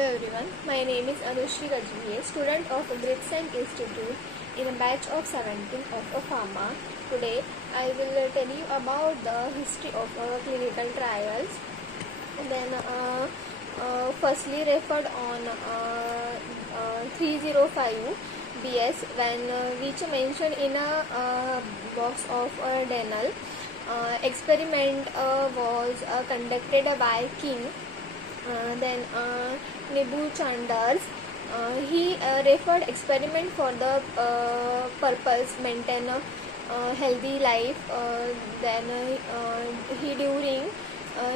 Hello everyone, my name is Anushri Rajviye, student of Gritsen Institute in a batch of 17 of a pharma. Today I will tell you about the history of clinical trials. And then firstly referred on 305 BS when which mentioned in a box of Denal. Experiment was conducted by King. Then Nibu Chandars, he referred experiment for the purpose maintain a healthy life. Then he during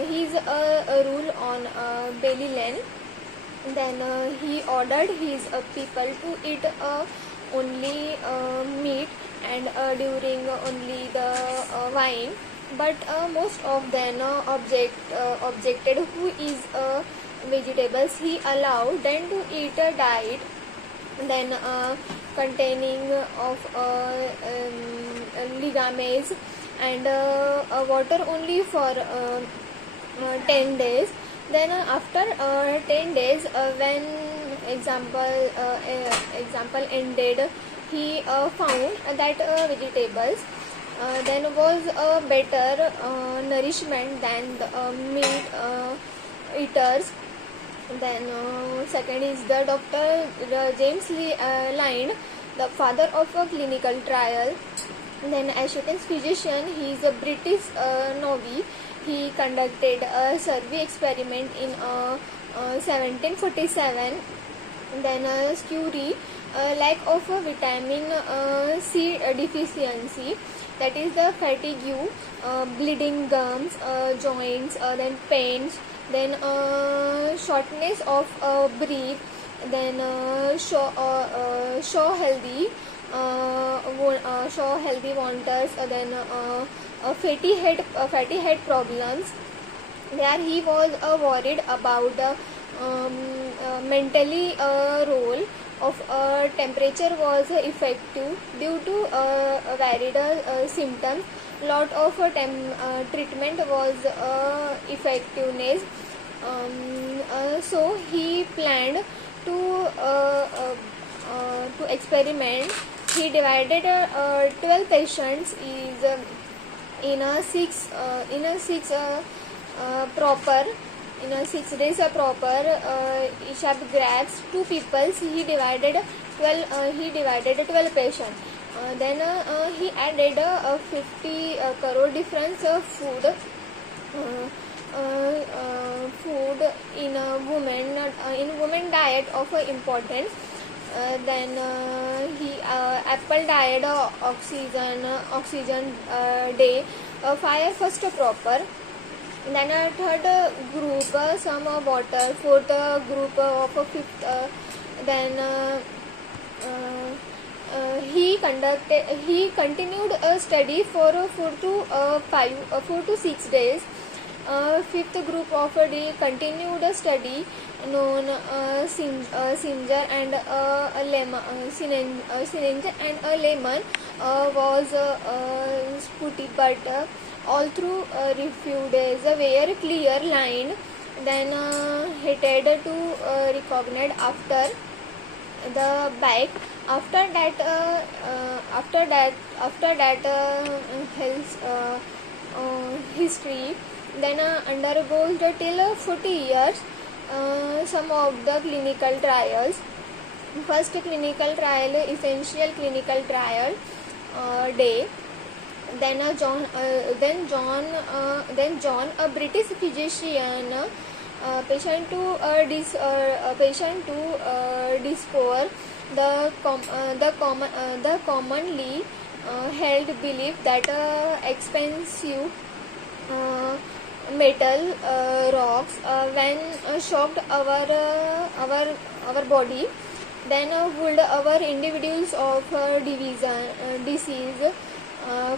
his rule on belly length. Then he ordered his people to eat only meat and during only the wine. But most of them objected who is vegetables. He allowed them to eat a diet then containing of ligamase and water only for 10 days. Then after 10 days when example ended, he found that vegetables then was a better nourishment than the meat eaters. Then second is the Dr. James Lind, the father of a clinical trial. Then assistant physician, he is a British Navy. He conducted a survey experiment in 1747. Then Curie, lack of vitamin C deficiency, that is the fatigue, bleeding gums, joints, then pains, then shortness of breath, then show healthy wonders, then fatty head problems. There he was worried about the mentally role of temperature was effective due to varied symptoms. Lot of treatment was effectiveness. So he planned to experiment. He divided 12 patients is in a 6 proper in a 6 days proper Ishab grabs 2 people. He divided 12 patients. Then he added 50 crore difference of food in women diet of importance. Then he apple diet oxygen day fire first proper. Then a third group some water, fourth group of a fifth. Then he continued a study for 4 to 6 days. Fifth group of a day continued a study known Singer and a lemon Singer and a lemon was spooty, but all through review days were clear line. Then headed to recognize after the back. After that health history. Then undergoes till 40 years some of the clinical trials. First clinical trial, essential clinical trial day. Then John, a British physician, patient to dispose the commonly held belief that expensive metal rocks when shocked our body, then would our individuals of disease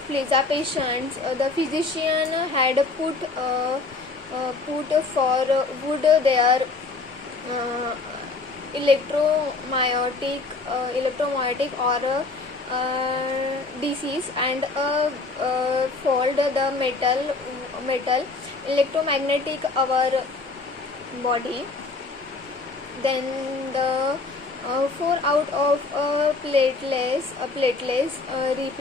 Fleza patients. The physician had put for wood their electromyotic or disease and fold the metal electromagnetic our body. then the 4 out of platelets repeat